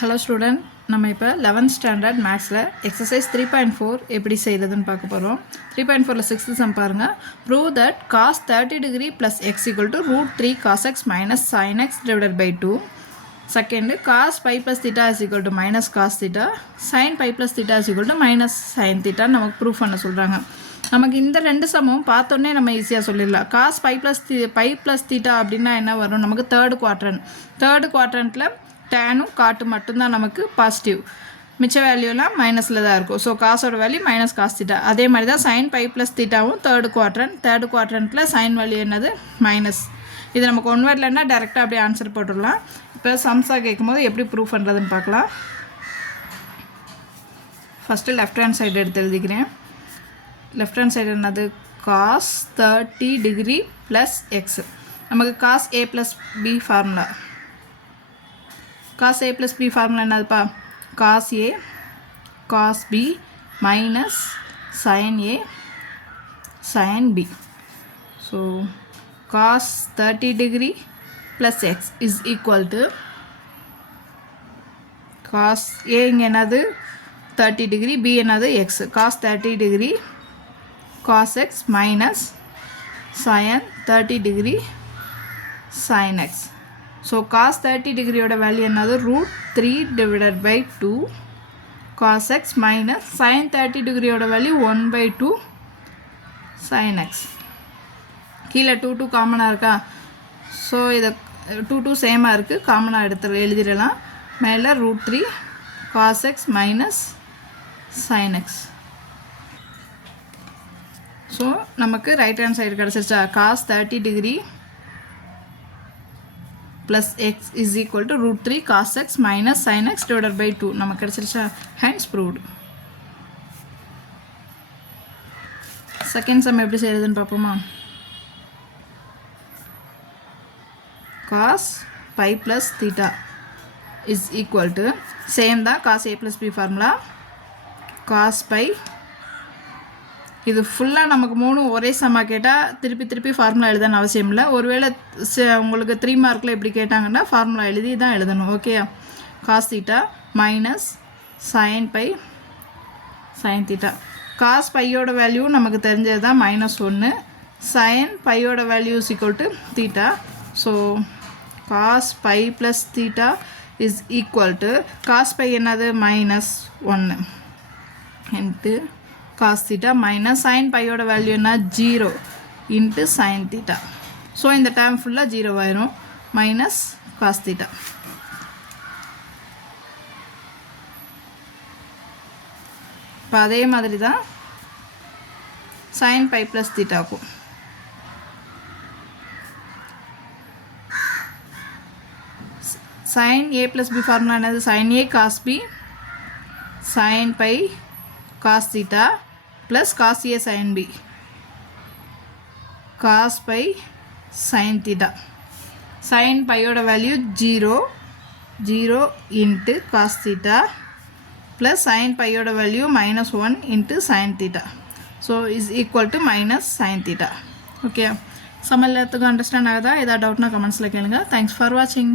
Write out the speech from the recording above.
Hello student, நம்ம இப்போ 11th standard mathsல exercise 3.4 எப்படி செய்யறதுன்னு பார்க்க போறோம். 3.4ல 6th sum பாருங்க. Prove that cos 30 degree plus x equal to root 3 cos x minus sin x divided by 2. Second, cos pi plus theta is equal to minus cos theta. Sin pi plus theta is equal to minus sin theta. நமக்கு proof பண்ண சொல்றாங்க. நமக்கு இந்த ரெண்டு சமமும் பார்த்தோன்னே நம்ம ஈஸியாக சொல்லிடலாம். cos pi plus theta அப்படின்னா என்ன வரும்? நமக்கு தேர்ட் குவாட்ரண்ட்டில் டேனும் காட்டு மட்டும்தான் நமக்கு பாசிட்டிவ், மிச்ச வேல்யூலாம் மைனஸில் தான் இருக்கும். ஸோ காசோட வேல்யூ மைனஸ் காஸ் தீட்டா. அதே மாதிரி தான் சைன் பை ப்ளஸ் தீட்டாவும் தேர்ட் குவாட்ரண்ட்டில் சைன் வேல்யூ என்னது மைனஸ். இது நமக்கு ஒன் வேர்ட்லன்னா டேரெக்டாக அப்படியே ஆன்சர் போட்டுடலாம். இப்போ சம்ஸாக கேட்கும்போது எப்படி ப்ரூஃப் பண்ணுறதுன்னு பார்க்கலாம். ஃபஸ்ட்டு லெஃப்ட் ஹேண்ட் சைடு எடுத்து எழுதிக்கிறேன். லெஃப்ட் ஹேண்ட் சைடு என்னது? Cos 30 degree plus x. நமக்கு cos a plus b formula. cos a plus b formula என்னதுப்பா? cos a cos b minus sin a sin b. So cos 30 degree plus x is equal to cos a இங்க என்னது 30 degree, b என்னது x. cos 30 degree cos x minus sin 30 degree sin x. So cos 30 degree ஓட value என்னது? root 3 divided by 2 cos x minus sin 30 degree ஓட value 1 by 2 sin x. கீழே 2 காமனாக இருக்கா? So இதை 2 சேமாக இருக்குது, காமனாக எழுதிடலாம். மேலே root 3 cos x minus sin x. So நமக்கு ரைட் ஹேண்ட் சைடு கிடச்சிருச்சா? cos 30 degree plus x is equal to root 3 cos x minus sin x divided by 2. நமக்கு கிடைச்சிருச்சா? hence proved. செகண்ட் சம் எப்படி செய்யறதுன்னு பார்ப்போமா? cos pi plus theta is equal to same தான் cos a plus b formula. cos pi இது ஃபுல்லாக நமக்கு மூணு ஒரே சம்மா கேட்டால் திருப்பி ஃபார்முலா எழுதணும் அவசியம் இல்லை. ஒருவேளை உங்களுக்கு 3 மார்க்கில் எப்படி கேட்டாங்கன்னா ஃபார்முலா எழுதி தான் எழுதணும். Okay, cos theta minus sine pi sine theta. Cos பையோட வேல்யூ நமக்கு தெரிஞ்சது தான் -1. சைன் பையோட value is equal to theta. So cos pi plus theta is equal to cos pi என்னது -1 into cos theta minus sin பையோட value என்ன? 0 into sin theta. So இந்த term ஃபுல்லாக 0 ஆயிரும். Minus cos theta. இப்போ அதே மாதிரி தான் sin pi plus thetaக்கும். sin a plus b formula என்னது? sin a cos b sin pi cos theta plus cos a sin b cos pi sin theta. sin பையோட value 0 into cos theta plus sin பையோட value -1 into sin theta. so is equal to minus sin theta. Okay, sum எல்லாத்துக்கும் understand ஆகுதா? ஏதாவது டவுட்னா கமெண்ட்ஸில் கேளுங்க. Thanks for வாட்சிங்.